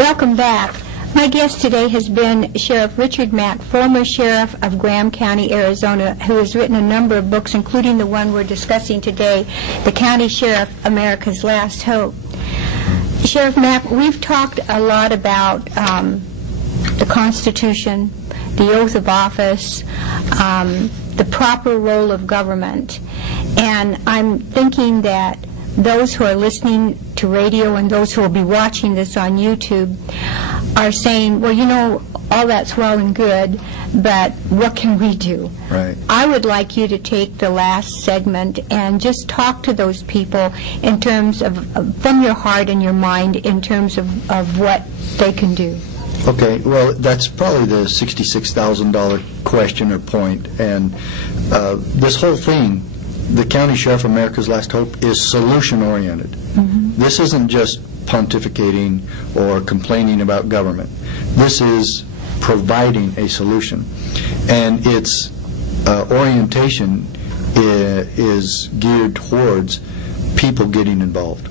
Welcome back. My guest today has been Sheriff Richard Mack, former sheriff of Graham County, Arizona, who has written a number of books, including the one we're discussing today, The County Sheriff, America's Last Hope. Sheriff Mack, we've talked a lot about the Constitution, the oath of office, the proper role of government, and I'm thinking that those who are listening to radio and those who will be watching this on YouTube are saying, well, you know, all that's well and good, but what can we do? Right. I would like you to take the last segment and just talk to those people in terms of, from your heart and your mind, in terms of what they can do. Okay, well, that's probably the $66,000 question or point, and this whole thing, the County Sheriff America's Last Hope, is solution-oriented. Mm-hmm. This isn't just pontificating or complaining about government. This is providing a solution, and its orientation is geared towards people getting involved.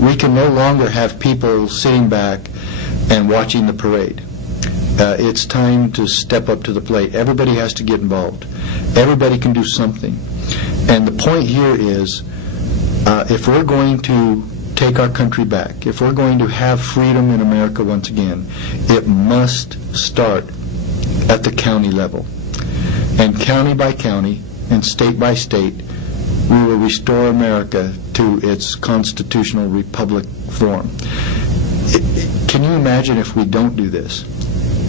We can no longer have people sitting back and watching the parade. It's time to step up to the plate. Everybody has to get involved. Everybody can do something. And the point here is, if we're going to take our country back, if we're going to have freedom in America once again, it must start at the county level. And county by county and state by state, we will restore America to its constitutional republic form. Can you imagine if we don't do this?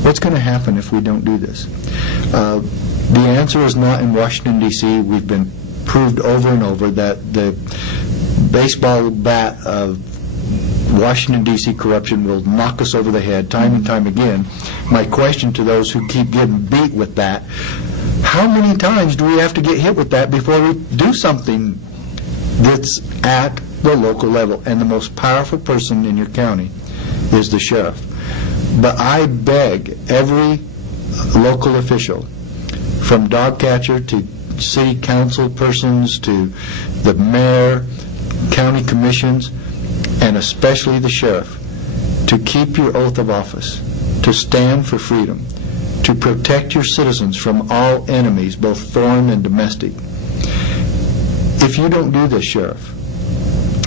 What's going to happen if we don't do this? The answer is not in Washington, D.C. We've been proved over and over that the baseball bat of Washington, D.C. corruption will knock us over the head time and time again. My question to those who keep getting beat with that, how many times do we have to get hit with that before we do something that's at the local level? And the most powerful person in your county is the sheriff. But I beg every local official, from dog catcher to city council persons to the mayor, county commissions, and especially the sheriff, to keep your oath of office, to stand for freedom, to protect your citizens from all enemies, both foreign and domestic. If you don't do this, Sheriff,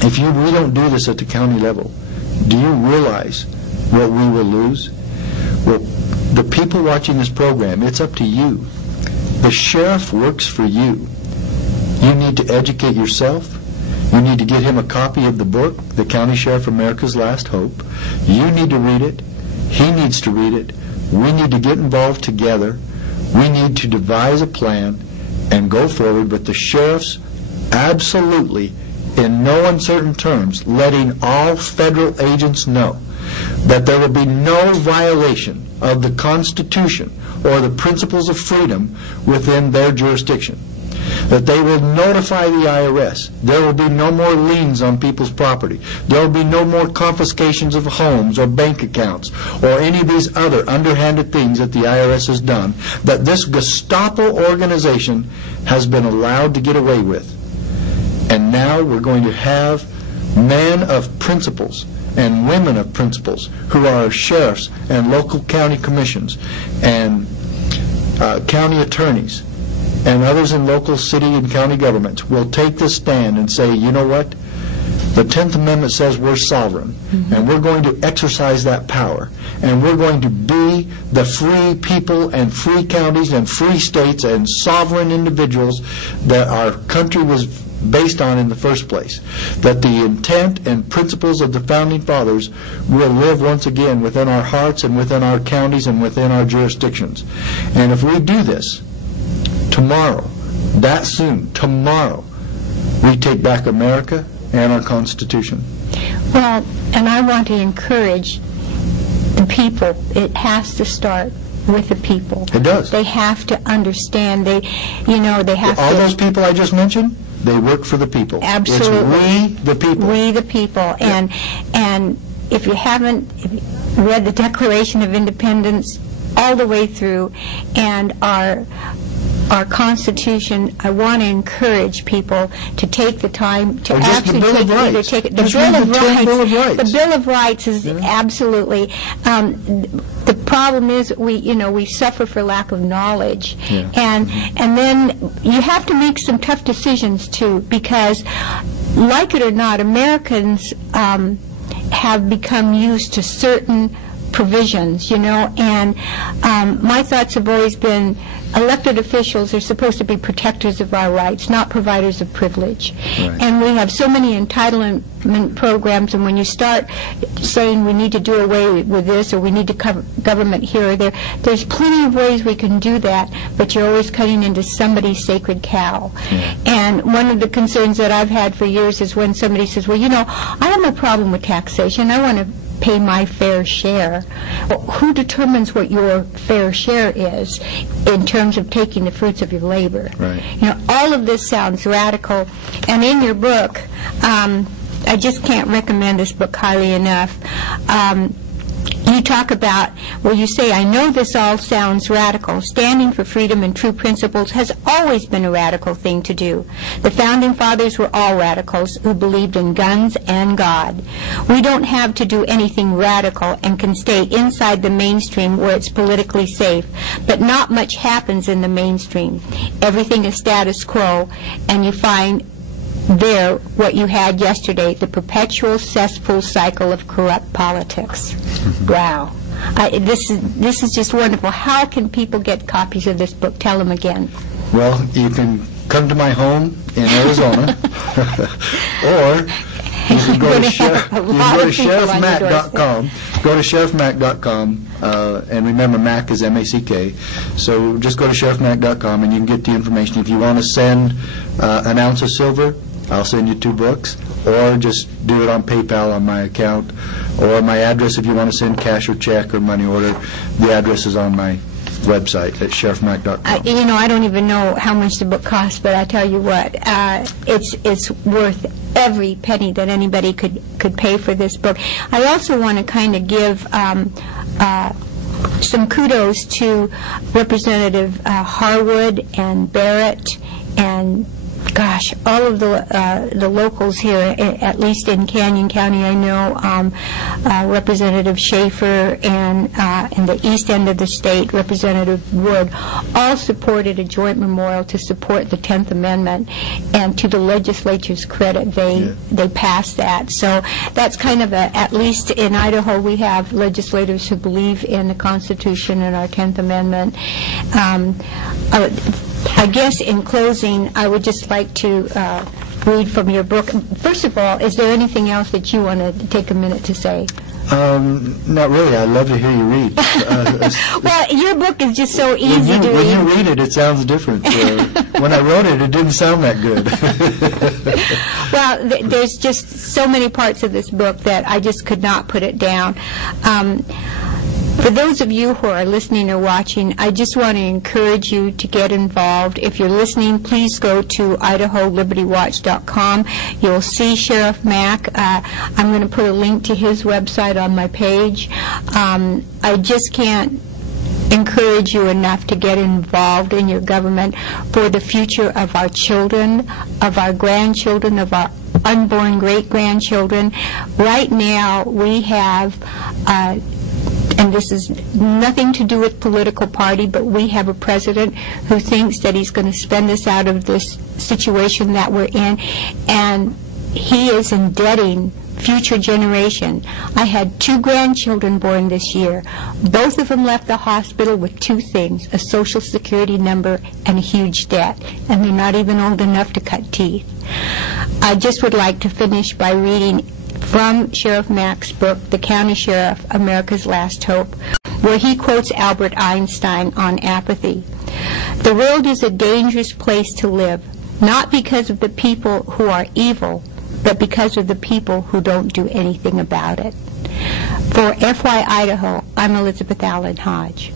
if we don't do this at the county level, do you realize what we will lose? Well, the people watching this program, it's up to you. The sheriff works for you. You need to educate yourself. You need to get him a copy of the book, The County Sheriff America's Last Hope. You need to read it. He needs to read it. We need to get involved together. We need to devise a plan and go forward with the sheriffs absolutely, in no uncertain terms, letting all federal agents know that there will be no violation of the Constitution or the principles of freedom within their jurisdiction. That they will notify the IRS. There will be no more liens on people's property. There will be no more confiscations of homes or bank accounts or any of these other underhanded things that the IRS has done, that this Gestapo organization has been allowed to get away with. And now we're going to have men of principles and women of principles who are sheriffs and local county commissions and county attorneys and others in local city and county governments will take this stand and say, you know what? The 10th Amendment says we're sovereign, and we're going to exercise that power, and we're going to be the free people and free counties and free states and sovereign individuals that our country was based on in the first place. That the intent and principles of the Founding Fathers will live once again within our hearts and within our counties and within our jurisdictions. And if we do this, tomorrow, that soon, tomorrow, we take back America and our Constitution. Well, and I want to encourage the people. It has to start with the people. It does. They have to understand. They have all to. Those people I just mentioned, they work for the people. Absolutely. It's we, the people. We, the people. Yeah. And if you haven't read the Declaration of Independence all the way through and are our Constitution, I want to encourage people to take the time to just the actually Bill of Rights. take it. Just read the 10 Bill of Rights. The Bill of Rights is absolutely. The problem is we suffer for lack of knowledge, and then you have to make some tough decisions too, because, like it or not, Americans have become used to certain provisions, and my thoughts have always been elected officials are supposed to be protectors of our rights, not providers of privilege. Right. And we have so many entitlement programs, and when you start saying we need to do away with this or we need to cover government here or there, there's plenty of ways we can do that, but you're always cutting into somebody's sacred cow. And one of the concerns that I've had for years is when somebody says, well, I have no problem with taxation. I want to pay my fair share. Well, who determines what your fair share is in terms of taking the fruits of your labor? Right. All of this sounds radical. And in your book, I just can't recommend this book highly enough. You talk about, you say, I know this all sounds radical. Standing for freedom and true principles has always been a radical thing to do. The Founding Fathers were all radicals who believed in guns and God. We don't have to do anything radical and can stay inside the mainstream where it's politically safe. But not much happens in the mainstream. Everything is status quo, and you find there what you had yesterday, the perpetual cesspool cycle of corrupt politics. Wow. This is just wonderful. How can people get copies of this book? Tell them again. Well, you can come to my home in Arizona, or you can go to sheriffmack.com. Go to sheriffmack.com, and remember, Mack is M-A-C-K. So just go to sheriffmack.com, and you can get the information. If you want to send an ounce of silver, I'll send you 2 books, or just do it on PayPal on my account, or my address if you want to send cash or check or money order. The address is on my website at sheriffmack.com. I don't even know how much the book costs, but I tell you what, it's worth every penny that anybody could pay for this book. I also want to kind of give some kudos to Representative Harwood and Barrett and all of the locals here, at least in Canyon County. I know Representative Schaefer and in the east end of the state, Representative Wood, all supported a joint memorial to support the 10th Amendment, and to the legislature's credit, they passed that. So that's kind of at least in Idaho, we have legislators who believe in the Constitution and our 10th Amendment. I guess in closing, I would just like to read from your book. First of all, is there anything else that you want to take a minute to say? Not really. I'd love to hear you read. Well, your book is just so easy to read. When you read it, it sounds different. When I wrote it, it didn't sound that good. Well, there's just so many parts of this book that I just could not put it down. For those of you who are listening or watching, I just want to encourage you to get involved. If you're listening, please go to IdahoLibertyWatch.com. You'll see Sheriff Mack. I'm going to put a link to his website on my page. I just can't encourage you enough to get involved in your government for the future of our children, of our grandchildren, of our unborn great-grandchildren. Right now, we have and this is nothing to do with political party, but we have a president who thinks that he's going to spend us out of this situation that we're in, and he is indebting future generation. I had 2 grandchildren born this year. Both of them left the hospital with 2 things, a Social Security number and a huge debt, and they're not even old enough to cut teeth. I just would like to finish by reading from Sheriff Mack's book, The County Sheriff, America's Last Hope, where he quotes Albert Einstein on apathy. The world is a dangerous place to live, not because of the people who are evil, but because of the people who don't do anything about it. For FYIdaho, I'm Elizabeth Allan Hodge.